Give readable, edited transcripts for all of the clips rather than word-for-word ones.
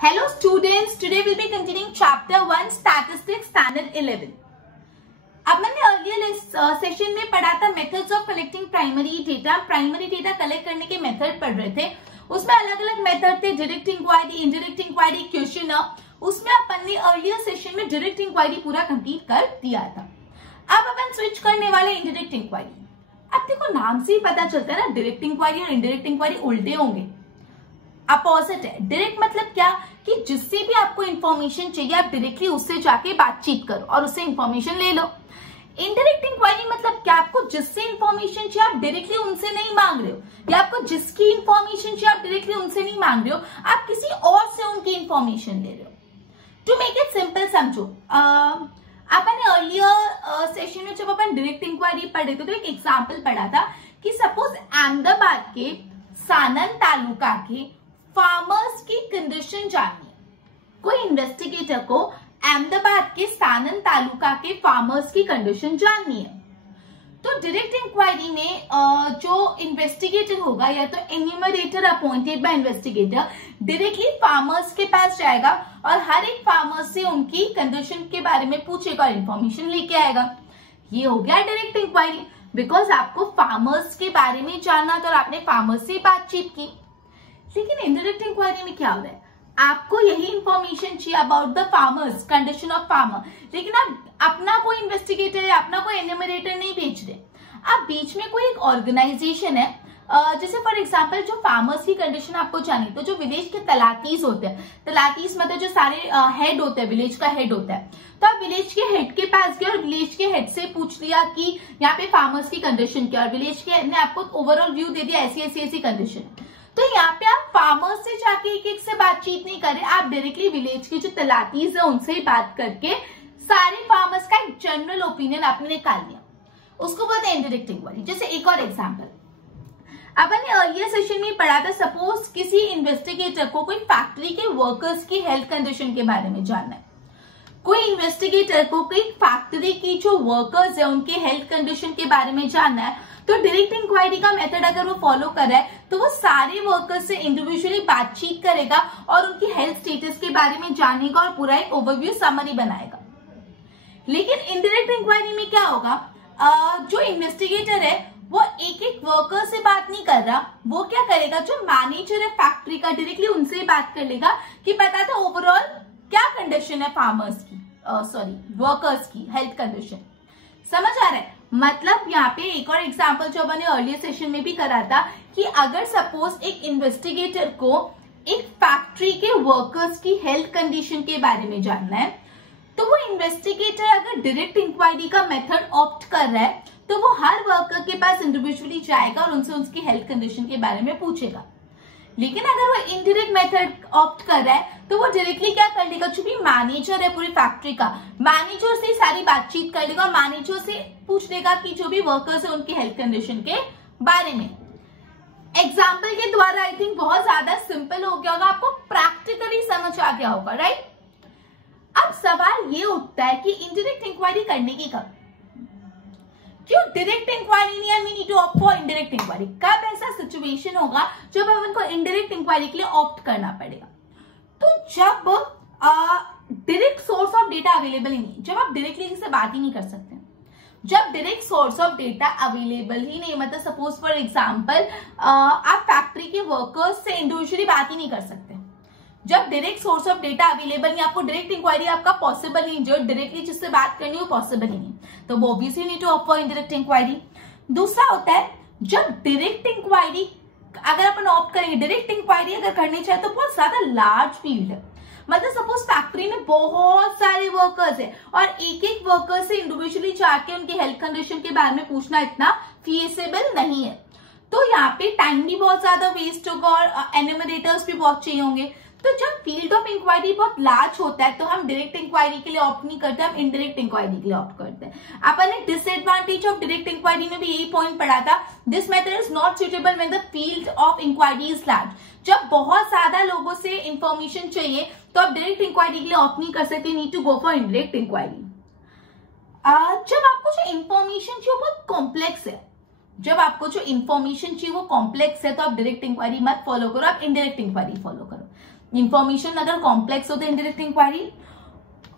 Hello students, today we'll be continuing chapter 1 statistics standard 11. अब मैंने earlier session में पढ़ा था methods of collecting primary data collect करने के मेथड पढ़ रहे थे। उसमें अलग अलग मेथड थे, direct inquiry, indirect inquiry, questioner. उसमें अपन ने अर्लियर सेशन में डायरेक्ट इंक्वायरी पूरा कंप्लीट कर दिया था। अब अपन स्विच करने वाले इनडायरेक्ट इंक्वायरी। अब देखो नाम से ही पता चलता है ना, डायरेक्ट इंक्वायरी और इनडायरेक्ट इंक्वायरी उल्टे होंगे, अपोजिट है। डायरेक्ट मतलब क्या कि जिससे भी आपको इंफॉर्मेशन चाहिए आप डायरेक्टली उससे जाके बातचीत करो और उससे इंफॉर्मेशन ले लो। इनडायरेक्ट इंक्वायरी मतलब क्या, आपको जिससे इंफॉर्मेशन चाहिए आप डायरेक्टली उनसे नहीं मांग रहे हो, या आपको जिसकी इंफॉर्मेशन चाहिए आप डायरेक्टली उनसे नहीं मांग रहे हो, आप किसी और से उनकी इंफॉर्मेशन ले रहे हो। टू मेक इट सिंपल समझो, अपन अर्लियर सेशन में जब अपन डायरेक्ट इंक्वायरी पढ़े तो एक एग्जाम्पल पढ़ा था कि सपोज अहमदाबाद के सानन तालुका के फार्मर्स की कंडीशन जाननी है। कोई इन्वेस्टिगेटर को अहमदाबाद के सानन तालुका के फार्मर्स की कंडीशन जाननी है, तो डायरेक्ट इंक्वायरी में जो इन्वेस्टिगेटर होगा या तो enumerator appointed by investigator directly farmers के पास जाएगा और हर एक फार्मर से उनकी कंडीशन के बारे में पूछेगा और इन्फॉर्मेशन लेके आएगा। ये हो गया डायरेक्ट इंक्वायरी, बिकॉज आपको फार्मर्स के बारे में जानना था और आपने फार्मर्स से बातचीत की। लेकिन इनडायरेक्ट इंक्वायरी में क्या हो रहा है, आपको यही इंफॉर्मेशन चाहिए about the farmers, condition of farmer, लेकिन आप अपना कोई इन्वेस्टिगेटर या अपना कोई एन्यूमरेटर नहीं भेज रहे। आप बीच में कोई एक ऑर्गेनाइजेशन है, जैसे फॉर एग्जांपल जो फार्मर्स की कंडीशन आपको चाहिए तो जो विलेज के तलातीस होते हैं, तलातीस मतलब जो सारे हेड होते हैं, विलेज का हेड होता है, तो आप विलेज के हेड के पास गए और विलेज के हेड से पूछ लिया कि यहाँ पे फार्मर्स की कंडीशन क्या, और विलेज के हेड ने आपको ओवरऑल व्यू दे दिया ऐसी कंडीशन। तो यहाँ पे आप फार्मर्स से जाके एक एक से बातचीत नहीं कर रहे, आप डायरेक्टली विलेज की जो तलातीज है उनसे ही बात करके सारे फार्मर्स का एक जनरल ओपिनियन आपने निकाल लिया, उसको बोलते हैं इनडायरेक्ट इंक्वायरी। जैसे एक और एग्जांपल अपन ने अर्लियर सेशन में पढ़ा था, सपोज किसी इन्वेस्टिगेटर को कोई फैक्ट्री के वर्कर्स की हेल्थ कंडीशन के बारे में जानना है। कोई इन्वेस्टिगेटर को कोई फैक्ट्री की जो वर्कर्स है उनके हेल्थ कंडीशन के बारे में जानना है, तो डायरेक्ट इंक्वायरी का मेथड अगर वो फॉलो कर रहा है तो वो सारे वर्कर्स से इंडिविजुअली बातचीत करेगा और उनकी हेल्थ स्टेटस के बारे में जानेगा और पूरा एक ओवरव्यू समरी बनाएगा। लेकिन इनडायरेक्ट इंक्वायरी में क्या होगा, जो इन्वेस्टिगेटर है वो एक एक वर्कर से बात नहीं कर रहा, वो क्या करेगा, जो मैनेजर है फैक्ट्री का डायरेक्टली उनसे बात कर लेगा कि पता था ओवरऑल क्या कंडीशन है फार्मर्स की, वर्कर्स की हेल्थ कंडीशन। समझ आ रहा है? मतलब यहाँ पे एक और एग्जांपल जो मैंने अर्लियर सेशन में भी करा था कि अगर सपोज एक इन्वेस्टिगेटर को एक फैक्ट्री के वर्कर्स की हेल्थ कंडीशन के बारे में जानना है, तो वो इन्वेस्टिगेटर अगर डायरेक्ट इंक्वायरी का मेथड ऑप्ट कर रहा है तो वो हर वर्कर के पास इंडिविजुअली जाएगा और उनसे उसकी हेल्थ कंडीशन के बारे में पूछेगा। लेकिन अगर वो इनडायरेक्ट मेथड ऑप्ट कर रहा है तो वो डायरेक्टली क्या कर लेगा, जो भी मैनेजर है पूरी फैक्ट्री का, मैनेजर से सारी बातचीत कर लेगा और मैनेजर से पूछ लेगा कि जो भी वर्कर्स है उनकी हेल्थ कंडीशन के बारे में। एग्जाम्पल के द्वारा आई थिंक बहुत ज्यादा सिंपल हो गया होगा, आपको प्रैक्टिकली समझ आ गया होगा, राइट। अब सवाल ये उठता है कि इनडायरेक्ट इंक्वायरी करने की कब, क्यों डायरेक्ट इंक्वायरी नहीं है, we need to opt for indirect inquiry. कब ऐसा सिचुएशन होगा जब अपन को इनडायरेक्ट इंक्वायरी के लिए ऑप्ट करना पड़ेगा, तो जब direct source of data available ही नहीं, जब आप डायरेक्टली किसी से बात ही नहीं कर सकते, जब direct source of data available ही नहीं, मतलब सपोज फॉर एग्जांपल आप फैक्ट्री के वर्कर्स से इंडिविजुअली बात ही नहीं कर सकते, जब direct source of data available नहीं, आपको डायरेक्ट इंक्वायरी आपका पॉसिबल नहीं, जो डायरेक्टली जिससे बात करनी है वो पॉसिबल ही नहीं, तो वो obviously need to opt for indirect inquiry. दूसरा होता है जब डायरेक्ट इंक्वायरी अगर अपन ऑप्ट करेंगे, डायरेक्ट इंक्वायरी अगर करनी चाहे तो बहुत ज्यादा लार्ज फील्ड है, मतलब सपोज फैक्ट्री में बहुत सारे वर्कर्स है और एक एक वर्कर से इंडिविजुअली जाके उनकी हेल्थ कंडीशन के बारे में पूछना इतना फीसिबल नहीं है, तो यहाँ पे टाइम भी बहुत ज्यादा वेस्ट होगा और एन्यूमरेटर्स भी बहुत चाहिए होंगे। तो जब फील्ड ऑफ इंक्वायरी बहुत लार्ज होता है तो हम डायरेक्ट इंक्वायरी के लिए ऑप्ट नहीं करते, हम इनडायरेक्ट इंक्वायरी के लिए ऑप्ट करते हैं। अपन ने डिसएडवांटेज ऑफ डायरेक्ट इंक्वायरी में भी यही पॉइंट पढ़ा था, this method is not suitable when the field of inquiry is large. जब बहुत ज्यादा लोगों से इंफॉर्मेशन चाहिए तो आप डायरेक्ट इंक्वायरी के लिए ऑप्ट नहीं कर सकते, need to go for indirect inquiry. जब आपको जो इंफॉर्मेशन जो बहुत कॉम्प्लेक्स है जब आपको जो इंफॉर्मेशन चाहिए वो कॉम्प्लेक्स है तो आप डायरेक्ट इंक्वायरी मत फॉलो करो, आप इनडायरेक्ट इंक्वायरी फॉलो करो। इंफॉर्मेशन अगर कॉम्प्लेक्स हो तो इनडायरेक्ट इंक्वायरी।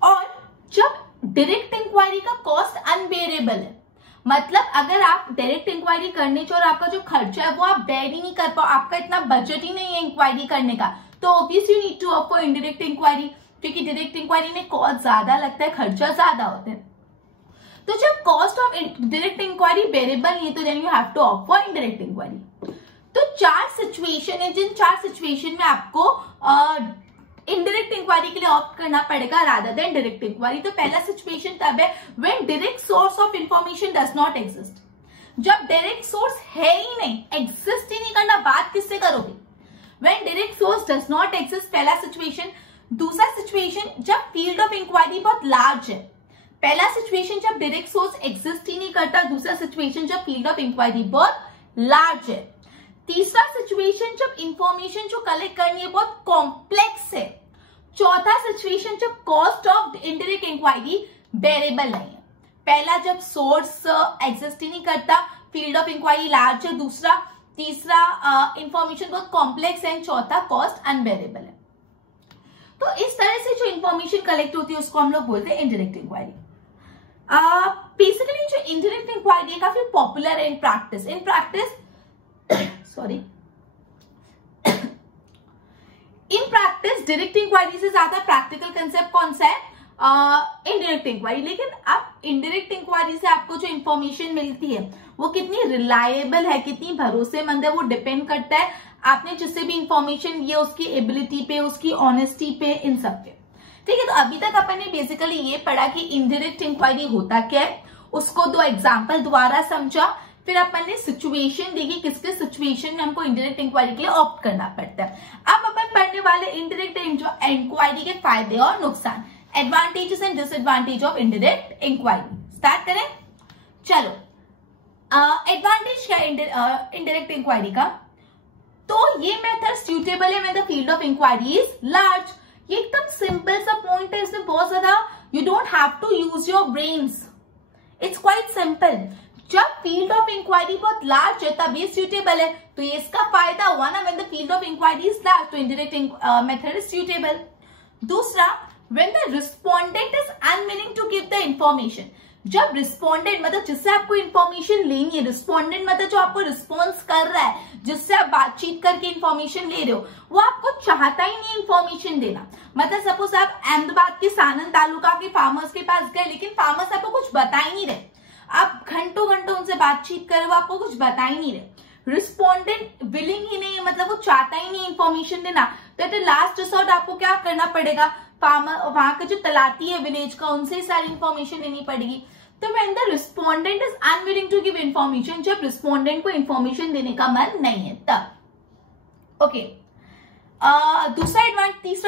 और जब डायरेक्ट इंक्वायरी का कॉस्ट अनबेरेबल है, मतलब अगर आप डायरेक्ट इंक्वायरी करने चाहिए और आपका जो खर्चा है वो आप बेयर ही नहीं कर पाओ, आपका इतना बजट ही नहीं है इंक्वायरी करने का, तो obviously you need to opt for indirect inquiry, क्योंकि डायरेक्ट इंक्वायरी में कॉस्ट ज्यादा लगता है, खर्चा ज्यादा होता है। तो जब cost of direct inquiry bearable नहीं है तो then you have to opt for indirect inquiry. तो 4 सिचुएशन है, जिन 4 सिचुएशन में आपको इनडायरेक्ट इंक्वायरी के लिए ऑप्ट करना पड़ेगा रादर देन डायरेक्ट इंक्वायरी। तो पहला सिचुएशन तब है when direct source of information does not exist, जब डायरेक्ट सोर्स है ही नहीं, एग्जिस्ट ही नहीं करना, बात किससे करोगे? When direct source does not exist, पहला सिचुएशन। दूसरा सिचुएशन जब फील्ड ऑफ इंक्वायरी बहुत लार्ज है। पहला सिचुएशन जब डायरेक्ट सोर्स एग्जिस्ट ही नहीं करता, दूसरा सिचुएशन जब फील्ड ऑफ इंक्वायरी बहुत लार्ज है। तीसरा सिचुएशन जब इंफॉर्मेशन जो कलेक्ट करनी है बहुत कॉम्प्लेक्स है। चौथा सिचुएशन जब cost of indirect inquiry bearable नहीं है। पहला जब सोर्स एग्जिस्ट ही नहीं करता, फील्ड ऑफ इंक्वायरी लार्ज है, तीसरा इंफॉर्मेशन बहुत कॉम्प्लेक्स है, चौथा कॉस्ट अनबेरेबल है। तो इस तरह से जो इंफॉर्मेशन कलेक्ट होती है उसको हम लोग बोलते हैं इनडायरेक्ट इंक्वायरी। बेसिकली जो इनडायरेक्ट इंक्वायरी है काफी पॉपुलर है in practice sorry in practice direct inquiry से ज्यादा प्रैक्टिकल कंसेप्ट कौन सा है? Indirect inquiry. लेकिन अब इनडायरेक्ट इंक्वायरी से आपको जो इंफॉर्मेशन मिलती है वो कितनी रिलायबल है, कितनी भरोसेमंद है, वो डिपेंड करता है आपने जिससे भी इंफॉर्मेशन ली है उसकी एबिलिटी पे, उसकी ऑनेस्टी पे, इन सब पे। ठीक है, तो अभी तक अपन ने बेसिकली ये पढ़ा कि इनडायरेक्ट इंक्वायरी होता क्या है, उसको 2 एग्जाम्पल द्वारा समझा, फिर अपन ने सिचुएशन देखी किस किस सिचुएशन में हमको इनडायरेक्ट इंक्वायरी के लिए ऑप्ट करना पड़ता है। अब अपन पढ़ने वाले इनडायरेक्ट इंक्वायरी के फायदे और नुकसान, advantages and disadvantage of indirect inquiry. Start करें, चलो। एडवांटेज क्या है इनडायरेक्ट इंक्वायरी का? तो ये मेथड सूटेबल है when the field of inquiry is large. ये एकदम सिंपल सा पॉइंट है, इसमें बहुत ज्यादा you don't have to use your brains, it's quite simple. जब फील्ड ऑफ इंक्वायरी बहुत लार्ज है तब ये सूटेबल है, तो ये इसका फायदा हुआ ना, when the field of inquiry is large, तो इनडायरेक्ट मेथड इज सूटेबल। दूसरा, when the respondent is unwilling to give the information, जब रिस्पोंडेंट मतलब जिससे आपको इंफॉर्मेशन लेनी है, रिस्पोंडेंट मतलब जो आपको रिस्पॉन्स कर रहा है, जिससे आप बातचीत करके इंफॉर्मेशन ले रहे हो, वो आपको चाहता ही नहीं इंफॉर्मेशन देना। मतलब सपोज आप अहमदाबाद के सानन तालुका के फार्मर्स के पास गए, लेकिन फार्मर्स आपको कुछ बता ही नहीं रहे, आप घंटों घंटों उनसे बातचीत कर रहे हो, आपको कुछ बता ही नहीं रहे। रिस्पोंडेंट विलिंग ही नहीं है, मतलब वो चाहता ही नहीं इंफॉर्मेशन देना, तो एट लास्ट रिसोर्ट आपको क्या करना पड़ेगा? फार्मर वहां का जो तलाती है विलेज का, उनसे ही सारी इंफॉर्मेशन लेनी पड़ेगी। तो when the respondent is unwilling to give information, जब रिस्पोंडेंट को इंफॉर्मेशन देने का मन नहीं है तब। ओके, तीसरा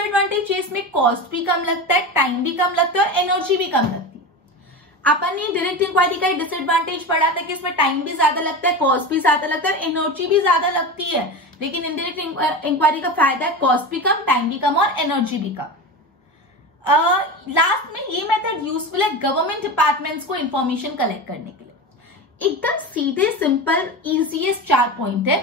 एडवांटेज है इसमें कॉस्ट भी कम लगता है, टाइम भी कम लगता है और एनर्जी भी कम लगती है। अपन ने डायरेक्ट इंक्वायरी का एक डिसएडवांटेज पढ़ा था कि इसमें टाइम भी ज्यादा लगता है, कॉस्ट भी ज्यादा लगता है, एनर्जी भी ज्यादा लगती है। लेकिन इनडायरेक्ट इंक्वायरी का फायदा है कॉस्ट भी कम, टाइम भी कम और एनर्जी भी कम। लास्ट में ये मेथड यूजफुल है गवर्नमेंट डिपार्टमेंट्स को इंफॉर्मेशन कलेक्ट करने के लिए। एकदम सीधे सिंपल इजीएस्ट 4 पॉइंट है।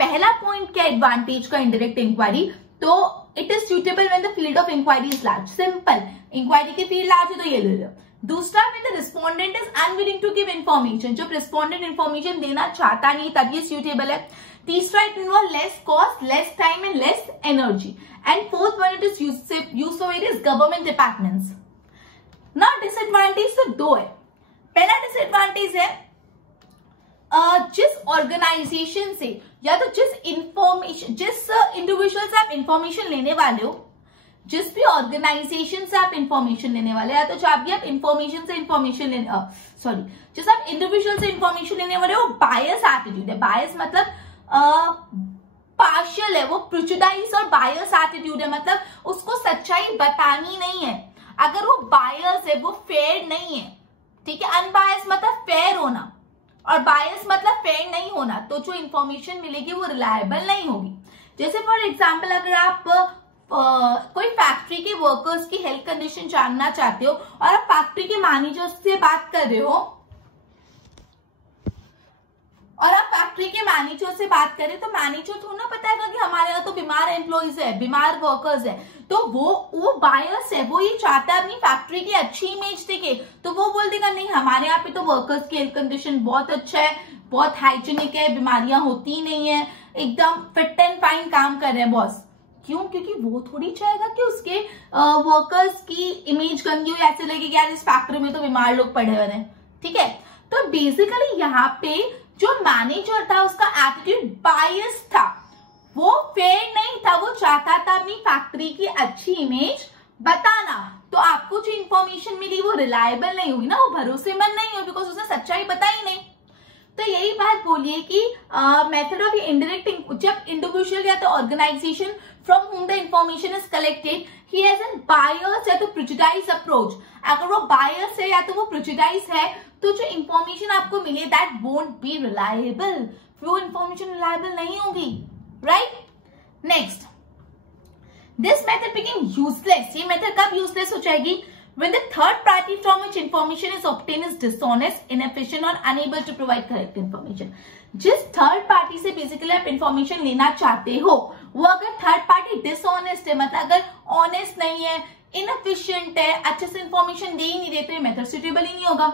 पहला पॉइंट क्या एडवांटेज का इनडायरेक्ट इंक्वायरी? तो it is suitable when the field of inquiry is large, simple, inquiry की फील्ड लार्ज है तो ये ले लो। दूसरा, when the respondent is unwilling to give information, जब रिस्पोंडेंट इंफॉर्मेशन देना चाहता नहीं तब ये सूटेबल है। तीसरा, it involve less cost, less time and less energy. And fourth one, it is used for various government departments. ना डिसएडवांटेज तो 2 है। पहला डिसएडवांटेज है जिस ऑर्गेनाइजेशन से या तो जिस इंडिविजुअल से आप इंफॉर्मेशन लेने वाले हो, जिस भी ऑर्गेनाइजेशन से आप इंफॉर्मेशन लेने वाले या तो जब भी आप इंफॉर्मेशन से इंफॉर्मेशन लेने जिस आप इंडिविजुअल से इंफॉर्मेशन लेने वाले हो, बायस एटीट्यूड है। बायस मतलब पार्शियल है, वो प्रिजुडाइज और बायस एटीट्यूड है, मतलब उसको सच्चाई बतानी नहीं है। अगर वो बायस है, वो फेयर नहीं है, ठीक है। अनबायस मतलब फेयर होना और बायस मतलब फेयर नहीं होना, तो जो इंफॉर्मेशन मिलेगी वो रिलायबल नहीं होगी। जैसे फॉर एग्जाम्पल, अगर आप कोई फैक्ट्री के वर्कर्स की हेल्थ कंडीशन जानना चाहते हो और आप फैक्ट्री के मैनेजर से बात कर रहे हो, और आप फैक्ट्री के मैनेजर से बात करें तो मैनेजर थोड़ा ना पता है कि हमारे यहाँ तो बीमार एम्प्लॉइज है, बीमार वर्कर्स है, तो वो बायर्स है, वो ये चाहता है अपनी फैक्ट्री की अच्छी इमेज दिखे, तो वो बोल देगा नहीं हमारे यहाँ पे तो वर्कर्स की हेल्थ कंडीशन बहुत अच्छा है, बहुत हाइजीनिक है, बीमारियां होती ही नहीं है, एकदम फिट एंड फाइन काम कर रहे हैं बॉस। क्यों? क्योंकि वो थोड़ी चाहेगा कि उसके वर्कर्स की इमेज गंदी हो, ऐसे लगे कि यार इस फैक्ट्री में तो बीमार लोग पड़े हुए हैं। ठीक है, तो बेसिकली यहाँ पे जो मैनेजर था उसका एटीट्यूड बायस था, वो फेयर नहीं था, वो चाहता था अपनी फैक्ट्री की अच्छी इमेज बताना। तो आपको जो इंफॉर्मेशन मिली वो रिलायबल नहीं हुई ना, वो भरोसेमंद नहीं हुई, बिकॉज उसने सच्चाई बताई नहीं। तो यही बात बोलिए कि मेथड ऑफ इंडायरेक्ट, जब इंडिविजुअल या तो organisation from whom the information is collected he has an bias या तो प्रेजुडाइज अप्रोच। अगर वो बायस है या तो वो प्रेजुडाइज है तो जो इंफॉर्मेशन आपको मिले दैट वोंट बी रिलायबल, वो इंफॉर्मेशन रिलायबल नहीं होगी, right. Next, this method became useless. ये मेथड कब यूजलेस हो जाएगी? When the third party from which information is obtained is dishonest, inefficient or unable to provide correct information. जिस third party से basically आप information लेना चाहते हो वो अगर थर्ड पार्टी डिसऑनेस्ट है, मतलब अगर ऑनेस्ट नहीं है, इनएफिशिएंट है, अच्छे से इंफॉर्मेशन दे ही नहीं देते, मेथड सुटेबल ही नहीं होगा।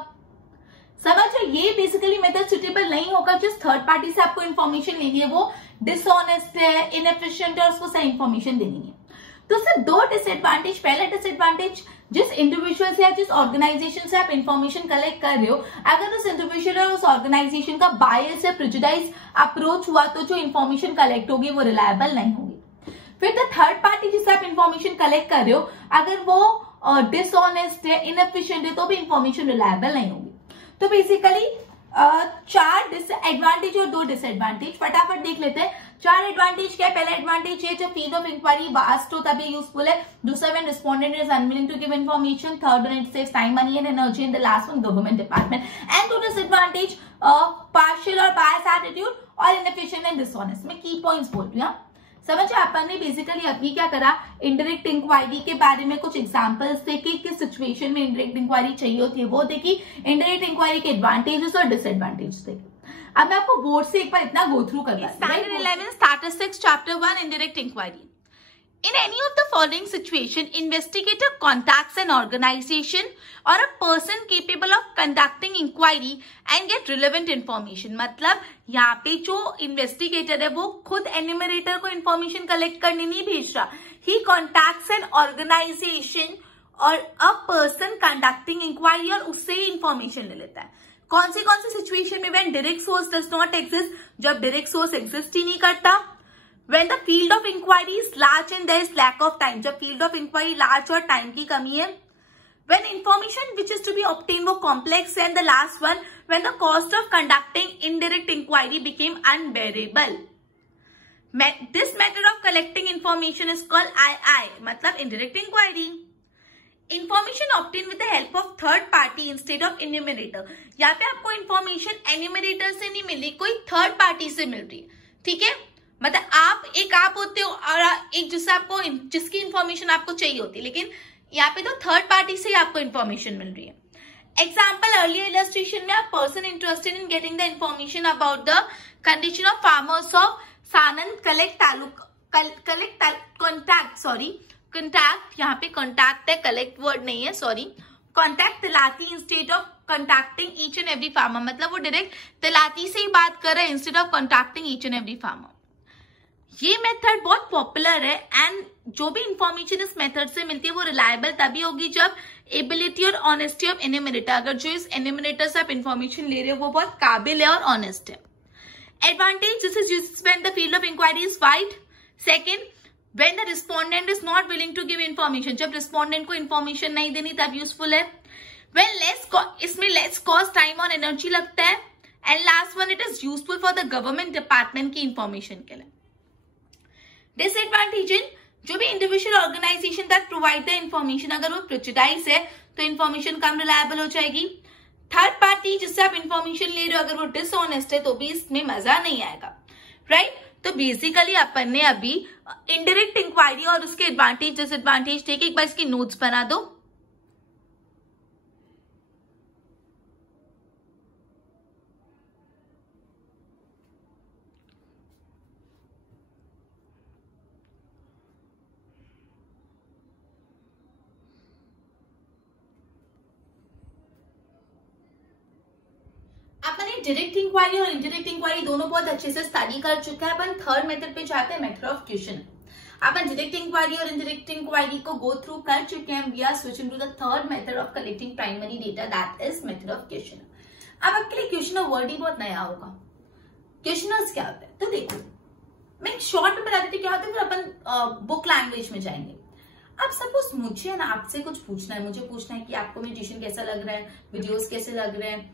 समझो, ये बेसिकली मेथड सुटेबल नहीं होगा। जिस थर्ड पार्टी से आपको इंफॉर्मेशन लेनी है वो डिसऑनेस्ट है, इनएफिशिएंट है और उसको सही इंफॉर्मेशन देनी है। तो सिर्फ दो डिसएडवांटेज। पहला डिसएडवांटेज, जिस इंडिविजुअल से या जिस ऑर्गेनाइजेशन से आप इंफॉर्मेशन कलेक्ट कर रहे हो, अगर उस इंडिविजुअल और उस ऑर्गेनाइजेशन का बायस या प्रेजुडाइज अप्रोच हुआ तो जो इंफॉर्मेशन कलेक्ट होगी वो रिलायबल नहीं होगी। फिर द थर्ड पार्टी जिससे आप इंफॉर्मेशन कलेक्ट कर रहे हो, अगर वो डिसऑनेस्ट है, इनएफिशिएंट है, तो भी इंफॉर्मेशन रिलायबल नहीं होगी। तो बेसिकली 4 एडवांटेज और 2 डिसएडवांटेज फटाफट देख लेते हैं। 4 एडवांटेज क्या है? पहला एडवांटेज है, जब फील्ड ऑफ इंक्वायरी वास्ट हो तभी यूजफुल है। दूसरा, when respondent is unwilling to give information. Third one, it saves time, money and energy. And the last one, government department. And 2 disadvantage, partial और बायस एटीट्यूड और inefficient and dishonest. मैं की points बोल रही हूँ, समझे। अपन ने बेसिकली अभी क्या करा, इंडायरेक्ट इंक्वायरी के बारे में कुछ एग्जांपल्स देखी, किस सिचुएशन में इंडायरेक्ट इंक्वायरी चाहिए होती है वो देखी, इंडायरेक्ट इंक्वायरी के एडवांटेजेस और डिसएडवांटेज देखी। अब मैं आपको बोर्ड से एक बार इतना गो थ्रू करवा दूं। Standard 11 statistics chapter 1 indirect inquiry. In any of the following situation, investigator contacts an organization or a person capable of conducting inquiry and get relevant information. मतलब यहाँ पे जो investigator है वो खुद enumerator को information collect करने नहीं भेज रहा. He contacts an organization और a person conducting inquiry और उससे ही information ले लेता है. कौन सी situation में when direct source does not exist, जब direct source exist ही नहीं करता. When the field of inquiry is large and there is lack of time, जब field of inquiry large और time की कमी है. When information which is to be obtained वो complex है. And the last one, when the cost of conducting indirect inquiry became unbearable. This method of collecting information is called II, मतलब indirect inquiry. Information obtained with the help of third party instead of enumerator. यहाँ पे आपको information enumerator से नहीं मिली, कोई third party से मिल रही है. ठीक है, मतलब आप होते हो और एक जिसकी इंफॉर्मेशन आपको चाहिए होती है, लेकिन यहाँ पे तो थर्ड पार्टी से ही आपको इंफॉर्मेशन मिल रही है. एग्जाम्पल, अर्लियर इलस्ट्रेशन में, आप person interested in getting the information about the condition of farmers of Sanand contact, यहाँ पे कॉन्टैक्ट है, कलेक्ट वर्ड नहीं है, सॉरी. कॉन्टैक्ट तिलाती instead of contacting each and every farmer, मतलब वो डायरेक्ट तिलाती से ही बात कर रहे हैं instead of contacting each and every farmer. ये मेथड बहुत पॉपुलर है एंड जो भी इंफॉर्मेशन इस मेथड से मिलती है वो रिलायबल तभी होगी जब एबिलिटी और ऑनेस्टी ऑफ एन्यूमरेटर, अगर जो इस एन्यूमरेटर से आप इंफॉर्मेशन ले रहे हो वो बहुत काबिल है और ऑनेस्ट है. Advantage, this is used when the field of inquiry is wide. Second, when the respondent is not willing to give information, जब रिस्पोंडेंट को इन्फॉर्मेशन नहीं देनी तब यूजफुल है. इसमें लेस कॉस्ट, टाइम और एनर्जी लगता है. And last one, it is useful for the government department की इंफॉर्मेशन के लिए. डिसएडवांटेज, जो भी individual organization that provide the information, अगर वो प्रेजुडाइज है तो इंफॉर्मेशन कम रिलायबल हो जाएगी. थर्ड पार्टी जिससे आप इंफॉर्मेशन ले रहे हो अगर वो डिसऑनेस्ट है तो भी इसमें मजा नहीं आएगा, राइट. तो बेसिकली अपन ने अभी इनडायरेक्ट इंक्वायरी और उसके एडवांटेज डिसएडवांटेज देखे. एक बार इसकी नोट्स बना दो. डायरेक्ट इंक्वायरी और इनडायरेक्ट इंक्वायरी दोनों बहुत अच्छे से स्टडी कर चुका है। अपन थर्ड मेथड पे जाते हैं, मेथड ऑफ क्वेश्चन। अपन डायरेक्ट इंक्वायरी और इनडायरेक्ट इंक्वायरी को गो थ्रू कर चुके हैं। We are switching to the third method of collecting primary data, that is method of question. अब आपके लिए क्वेश्चन वर्ड ही बहुत नया होगा। क्वेश्चनर्स क्या होता है, तो देखो मैं शॉर्ट में बता देती क्या होता है, फिर अपन बुक लैंग्वेज में जाएंगे। अब सपोज मुझे ना आपसे कुछ पूछना है, मुझे पूछना है कि आपको मेरी ट्यूशन कैसा लग रहा है, वीडियोस कैसे लग रहे हैं,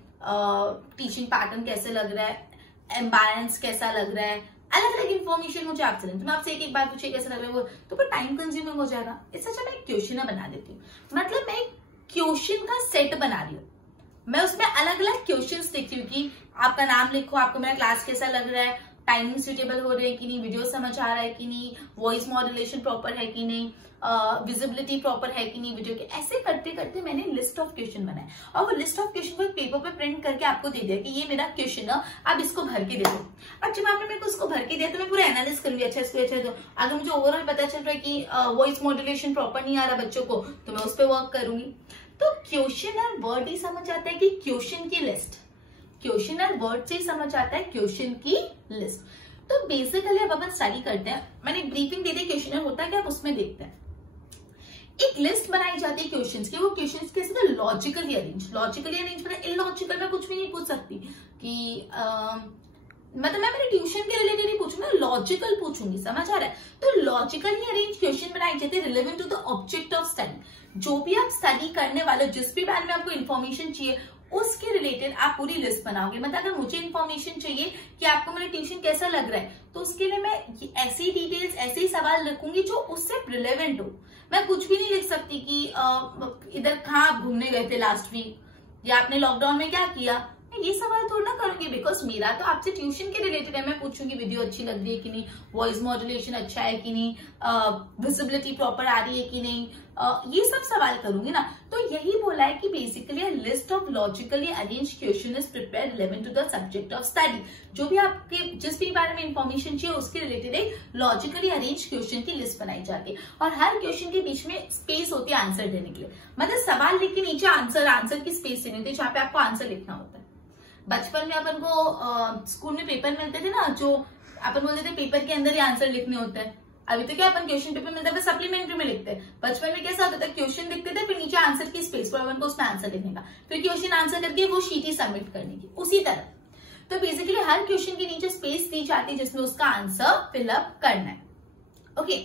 टीचिंग पैटर्न कैसे लग रहा है, एम्बायरेंस कैसा लग रहा है, अलग अलग इन्फॉर्मेशन मुझे आपसे लेनी। तो मैं आपसे एक बार पूछिए कैसा लग रहा है वो, तो फिर टाइम कंज्यूमिंग हो जाएगा। इससे अच्छा मैं एक क्वेश्चन बना देती हूँ, मतलब मैं एक क्वेश्चन का सेट बना रही हूँ। मैं उसमें अलग अलग क्वेश्चंस लिखती हूँ कि आपका नाम लिखो, आपको मेरा क्लास कैसा लग रहा है, टाइमिंग सुटेबल हो रही है कि नहीं, वीडियो समझ आ रहा है कि नहीं, वॉइस मॉड्यूलेशन प्रॉपर है कि नहीं, विजिबिलिटी प्रॉपर है कि नहीं वीडियो के। ऐसे करते करते मैंने लिस्ट ऑफ क्वेश्चन बनाए और वो लिस्ट ऑफ क्वेश्चन को एक पेपर पे प्रिंट करके आपको दे दिया कि ये मेरा क्वेश्चन है, आप इसको भर के दे दो। अब जब आपने मेरे को उसको भर के दिया तो मैं पूरा एनालिसिस करूंगी, अच्छा इसको अच्छा। तो अगर मुझे ओवरऑल पता चल रहा है कि वॉइस मॉड्यूलेशन प्रॉपर नहीं आ रहा बच्चों को, तो मैं उस पर वर्क करूंगी। तो क्वेश्चन वर्ड ही समझ आता है कि क्वेश्चन की लिस्ट, क्वेश्चन वर्ड से ही समझ आता है क्वेश्चन की लिस्ट। तो बेसिकली अब अपन स्टडी करते हैं, मैंने ब्रीफिंग दे दी क्वेश्चन होता है क्या, आप उसमें देखते हैं। एक लिस्ट बनाई जाती है क्वेश्चंस की, वो क्वेश्चंस कैसे तो लॉजिकली अरेंज, लॉजिकली अरेंज मतलब इलॉजिकल में कुछ भी नहीं पूछ सकती कि मतलब मैं मेरे ट्यूशन के रिलेटेड नहीं पूछूंगी, लॉजिकल पूछूंगी, समझ आ रहा है। तो लॉजिकली अरेंज क्वेश्चन बनाई जाती है relevant to the object of study. जो भी आप स्टडी करने वाले, जिस भी बारे में आपको इन्फॉर्मेशन चाहिए उसके रिलेटेड आप पूरी लिस्ट बनाओगे। मतलब अगर मुझे इन्फॉर्मेशन चाहिए कि आपको मेरा ट्यूशन कैसा लग रहा है, तो उसके लिए मैं ऐसी डिटेल्स, ऐसे ही सवाल रखूंगी जो उससे रिलेवेंट हो। मैं कुछ भी नहीं लिख सकती कि इधर कहाँ आप घूमने गए थे लास्ट वीक, या आपने लॉकडाउन में क्या किया। मैं ये सवाल थोड़ा ना करूंगी, बिकॉज मेरा तो आपसे ट्यूशन के रिलेटेड है। मैं पूछूंगी वीडियो अच्छी लग रही है कि नहीं, वॉइस मॉड्यूलेशन अच्छा है कि नहीं, विजिबिलिटी प्रॉपर आ रही है कि नहीं, ये सब सवाल करूंगी ना। तो यही बोला है कि basically list of logically arrange question is prepared relevant to the subject of study. जो भी आपके जिस भी बारे में इन्फॉर्मेशन चाहिए उसके रिलेटेड एक लॉजिकली अरेंज क्वेश्चन की लिस्ट बनाई जाती है। और हर क्वेश्चन के बीच में स्पेस होती है आंसर देने के लिए, मतलब सवाल लिख के नीचे आंसर की स्पेस देनी होती है जहाँ पे आपको आंसर लिखना होता है। बचपन में अपन को स्कूल में पेपर मिलते थे ना, जो अपन बोलते थे पेपर के अंदर ही आंसर लिखने होते हैं। अभी तो क्या अपन क्वेश्चन पेपर मिलता है सप्लीमेंट्री में लिखते हैं। बचपन में कैसा होता था, क्वेश्चन लिखते थे, फिर नीचे आंसर की स्पेस पर अपन को उसमें आंसर लिखने का, फिर क्वेश्चन आंसर करके वो शीट ही सबमिट करने की। उसी तरह तो बेसिकली हर क्वेश्चन के नीचे स्पेस दी जाती है जिसमें उसका आंसर फिलअप करना है। ओके,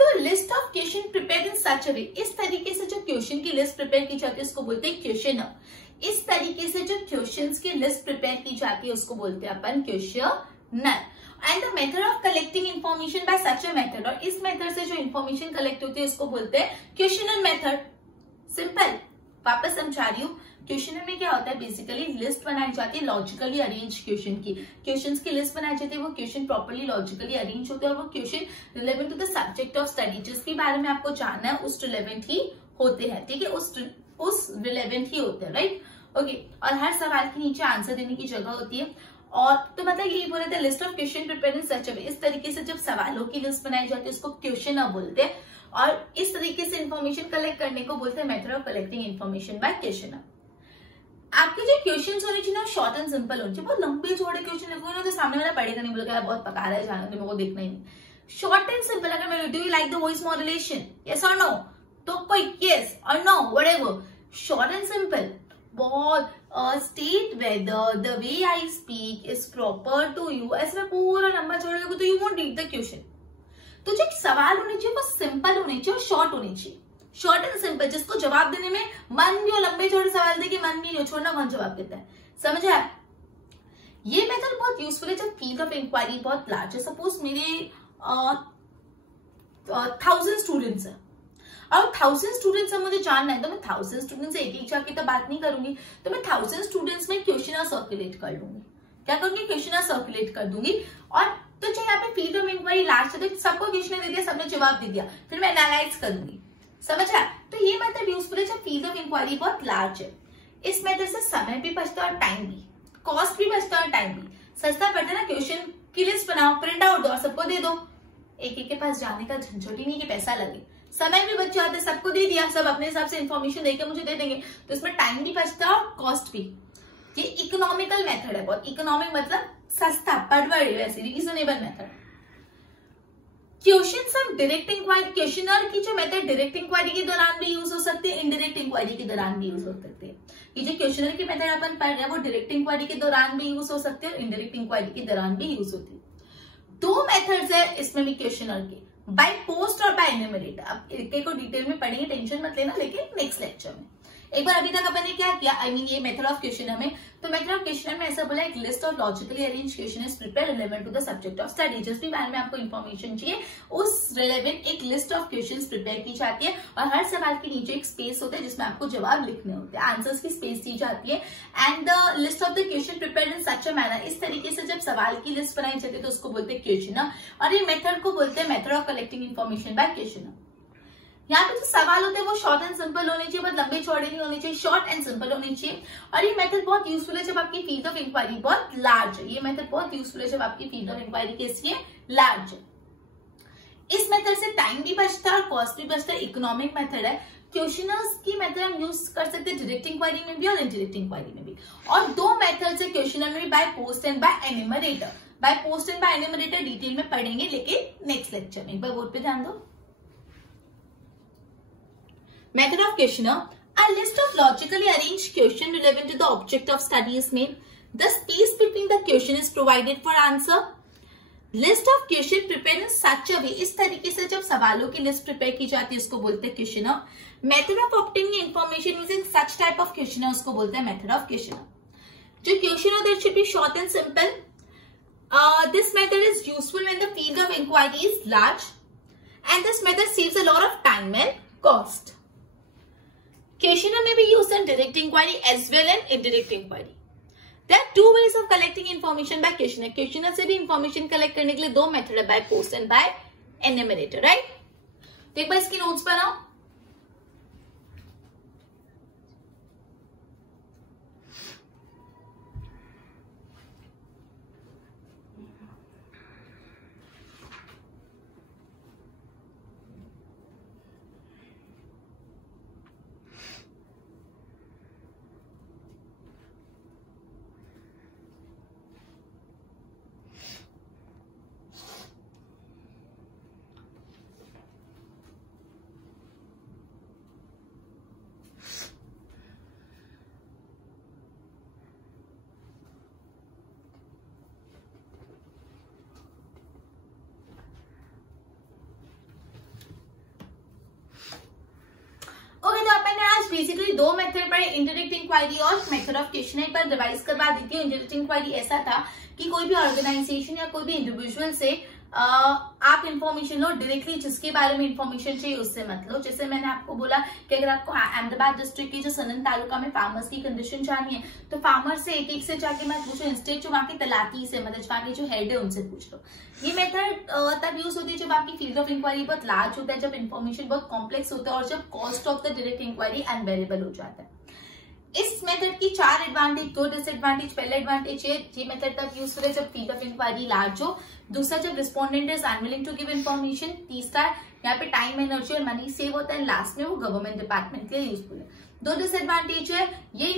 तो list of question prepare in such a way, इस तरीके से जो क्वेश्चन की लिस्ट प्रिपेयर की जाती है उसको बोलते हैं क्वेश्चनर। इस तरीके से जो क्वेश्चंस की लिस्ट प्रिपेयर की जाती है उसको बोलते हैं अपन questionnaire. And the method of collecting information by such a method, और इस मेथड से जो इन्फॉर्मेशन कलेक्ट होती है उसको बोलते हैं क्वेश्चनर मेथड। सिंपल, वापस समझा रही हूँ। क्वेश्चनर में क्या होता है, बेसिकली लिस्ट बनाई जाती है लॉजिकली अरेंज क्वेश्चन की, क्वेश्चंस की लिस्ट बनाई जाती है, वो क्वेश्चन प्रॉपर्ली लॉजिकली अरेंज होते हैं और वो question relevant to the subject of study, जिस भी बारे में आपको जानना है उस रिलेवेंट ही होते हैं। ठीक है, उस रिलेवेंट ही होते हैं, राइट। ओके, और हर सवाल के नीचे आंसर देने की जगह होती है। और तो मतलब यही बोले थे, list of question prepare in such a way, इस तरीके से जब सवालों की लिस्ट बनाई जाती है उसको क्वेश्चनर बोलते हैं। और इस तरीके से इन्फॉर्मेशन कलेक्ट करने को बोलते हैं method of collecting information by questionnaire. आपके जो क्वेश्चन होने चाहिए ना शॉर्ट एंड सिंपल होने चाहिए। बहुत लंबे चौड़े क्वेश्चन लिखोगे ना तो सामने वाला पढ़ेगा नहीं, बोलेगा बहुत पका रहा है, जाने मेरे को देखना ही नहीं। शॉर्ट एंड सिंपल, अगर मैं do you like the voice modulation, yes और नो, तो कोई यस और no whatever, short and simple. बहुत state whether the way I speak is proper to you, ऐसे में पूरा लंबा चौड़ा लिखो तो you won't read the question. तो जो सवाल होने चाहिए वो सिंपल होने चाहिए और शॉर्ट होने चाहिए, शॉर्ट एंड सिंपल, जिसको जवाब देने में मन भी हो। लंबे चौड़े सवाल दे के मन भी नहीं, छोड़ना कौन जवाब देता है, समझ आया। ये मेथड बहुत यूजफुल है जब फील्ड ऑफ इंक्वायरी बहुत लार्ज है। सपोज मेरे 1000 स्टूडेंट्स है और 1000 स्टूडेंट्स से मुझे जानना है, तो मैं 1000 स्टूडेंट्स से एक जाके तो बात नहीं करूंगी, तो मैं 1000 स्टूडेंट्स में क्वेश्चनर सर्कुलेट कर लूंगी। क्या करूंगी, क्वेश्चनर सर्कुलेट कर दूंगी। और तो चाहे यहाँ पे फील्ड ऑफ इंक्वायरी लार्ज है तो सबको क्वेश्चन दे दिया, सबने जवाब दे दिया, फिर मैं एनालाइज करूंगी, समझ आया। तो ये मेथड यूजफुल है जब फील्ड ऑफ इंक्वायरी बहुत लार्ज है। इस मेथड से समय भी बचता है और टाइम भी, कॉस्ट भी बचता है और टाइम भी। सस्ता पड़ता है ना, क्वेश्चन की लिस्ट बनाओ, प्रिंट आउट दो और सबको दे दो, एक एक के पास जाने का झंझट ही नहीं कि पैसा लगे, समय भी बच जाता है, सबको दे दिया, सब अपने हिसाब से इन्फॉर्मेशन देके मुझे दे देंगे, तो इसमें टाइम भी बचता है और कॉस्ट भी। ये इकोनॉमिकल मेथड है, बहुत इकोनॉमिक मतलब सस्ता, पड़बड़ी, वैसे रीजनेबल मेथड। क्वेश्चन सब डायरेक्ट इंक्वायरी, क्वेश्चनर की जो मेथड डायरेक्ट इंक्वायरी के दौरान भी यूज हो सकती है, इनडायरेक्ट इंक्वायरी के दौरान भी यूज हो सकती है। ये जो क्वेश्चनर की मेथड अपन पढ़ रहे हैं वो डायरेक्ट इंक्वायरी के दौरान भी यूज हो सकती है और इनडायरेक्ट इंक्वायरी के दौरान भी यूज होती है। 2 मेथड्स है इसमें भी क्वेश्चनर के, बाय पोस्ट और बाय एन्यूमरेटर। अब एक को डिटेल में पढ़ेंगे, टेंशन मत लेना, लेकिन नेक्स्ट लेक्चर में। एक बार अभी तक अपन ने क्या किया, ये मेथड ऑफ क्वेश्चनर में, तो मेथड ऑफ क्वेश्चनर में ऐसा बोला, एक list of logically arrange question is prepare relevant to the subject of study. जिस भी बारे में आपको इन्फॉर्मेशन चाहिए उस रिलेवेंट एक लिस्ट ऑफ क्वेश्चंस प्रिपेयर की जाती है और हर सवाल के नीचे एक स्पेस होता है जिसमें आपको जवाब लिखने होते हैं, आंसर्स की स्पेस दी जाती है। And the list of the question prepare in such a manner, इस तरीके से जब सवाल की लिस्ट बनाई जाती है तो उसको बोलते हैं क्वेश्चनर, और ये मेथड को बोलते हैं method of collecting information by questionnaire. यहाँ पे जो सवाल होते हैं वो शॉर्ट एंड सिंपल होने चाहिए, बहुत लंबे चौड़े नहीं होने चाहिए, शॉर्ट एंड सिंपल होने चाहिए। और ये मेथड बहुत यूजफुल है जब आपकी फील्ड ऑफ इंक्वायरी बहुत लार्ज है। ये मेथड बहुत यूजफुल है जब आपकी फील्ड ऑफ इंक्वायरी कैसी है, लार्ज है। इस मेथड से टाइम भी बचता है और कॉस्ट भी बचता है, इकोनॉमिक मेथड है। क्वेश्चनर्स की मेथड हम यूज कर सकते हैं डायरेक्ट इंक्वायरी में भी और इनडायरेक्ट इंक्वायरी में भी। और 2 मेथड्स है क्वेश्चनर में भी, by post and by enumerator. By post and by enumerator detail में पढ़ेंगे, लेकिन नेक्स्ट लेक्चर में। एक बार बोर्ड पे ध्यान दो। Method of questionnaire: a list of logically arranged question relevant to the object of study is made. The space between the question is provided for answer. List of question prepared in such a way, इस तरीके से जब सवालों की list prepare की जाती है उसको बोलते हैं questionnaire. Method of obtaining information using such type of questionnaire उसको बोलते हैं मेथड ऑफ क्वेश्चनर। जो क्वेश्चन होता है should be short and simple. This method is useful when the field of inquiry is large, and this method saves a lot of time and cost. Questionnaire may be used in direct inquiry as well as indirect inquiry. There are 2 ways of collecting information by questionnaire. Questionnaire से भी information collect करने के लिए 2 method है, by post and by enumerator, right? तो एक बार इसकी notes बनाओ। बेसिकली 2 मेथड पढ़े, इंडायरेक्ट इंक्वायरी और मेथड ऑफ क्वेश्चनर। पर रिवाइज करवा देती हूँ। इंडायरेक्ट इंक्वायरी ऐसा था कि कोई भी ऑर्गेनाइजेशन या कोई भी इंडिविजुअल से आप इन्फॉर्मेशन लो, डायरेक्टली जिसके बारे में इन्फॉर्मेशन चाहिए उससे मत लो। जैसे मैंने आपको बोला कि अगर आपको अहमदाबाद डिस्ट्रिक्ट के जो सनन तालुका में फार्मर्स की कंडीशन जाननी है तो फार्मर से एक से जाके मत पूछो, इंस्टेड जो वहाँ की तलाती से, मतलब वहाँ के जो हेड है उनसे पूछ लो। ये मेथड तब यूज होती है जब आपकी फील्ड ऑफ इंक्वायरी बहुत लार्ज होता है, जब इन्फॉर्मेशन बहुत कॉम्प्लेक्स होता है और जब cost of the direct inquiry unbearable हो जाता है। इस मेथड की 4 एडवांटेज, 2 डिसएडवांटेज। पहला एडवांटेज है ये मेथड तब यूजफुल है जब फील्ड ऑफ इंक्वायरी लार्ज हो। दूसरा, जब respondent is unwilling to give information. तीसरा, यहाँ पे टाइम, एनर्जी और मनी सेव होता है। लास्ट में वो गवर्नमेंट डिपार्टमेंट के लिए यूजफुल है। 2 डिसएडवांटेज है ये,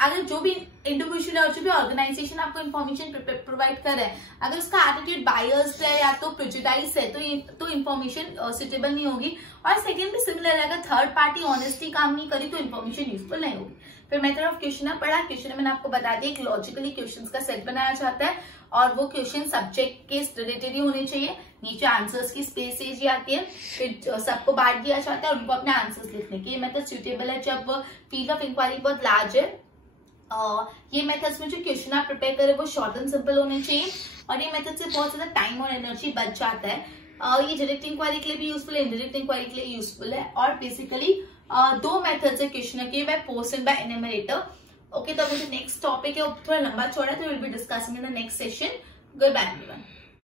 अगर जो भी इंडिविजुअल और जो भी ऑर्गेनाइजेशन आपको इन्फॉर्मेशन प्रोवाइड कर रहा है, अगर उसका एटीट्यूड बायस्ड है या तो प्रेजुडाइज है तो इन्फॉर्मेशन सुटेबल नहीं होगी। और सेकेंड भी सिमिलर है, अगर थर्ड पार्टी ऑनेस्टली काम नहीं करी तो इन्फॉर्मेशन यूजफुल नहीं होगी। फिर मेथड ऑफ क्वेश्चनर पढ़ा। क्वेश्चनर मैंने आपको बता दिया, एक लॉजिकली क्वेश्चंस का सेट बनाया जाता है और वो क्वेश्चन सब्जेक्ट के रिलेटेड ही होने चाहिए। नीचे आंसर्स की स्पेस ही आती है, फिर सबको बांट दिया जाता है और उनको अपने आंसर्स लिखने के। ये मेथड सुटेबल है जब फील्ड ऑफ इंक्वायरी बहुत लार्ज है। ये मेथड्स में जो क्वेश्चन आप प्रिपेयर करें वो शॉर्ट एंड सिंपल होने चाहिए और ये मेथड से बहुत ज्यादा टाइम और एनर्जी बच जाता है। ये डायरेक्ट इंक्वायरी के लिए भी यूजफुल है, इंडायरेक्ट इंक्वायरी के लिए यूजफुल है। और बेसिकली 2 मेथड्स है क्वेश्चनर के, by post and by enumerator. Okay, तो अभी जो नेक्स्ट टॉपिक है वो थोड़ा लंबा चौड़ा है, तो will be discussing in the next session. Goodbye everyone.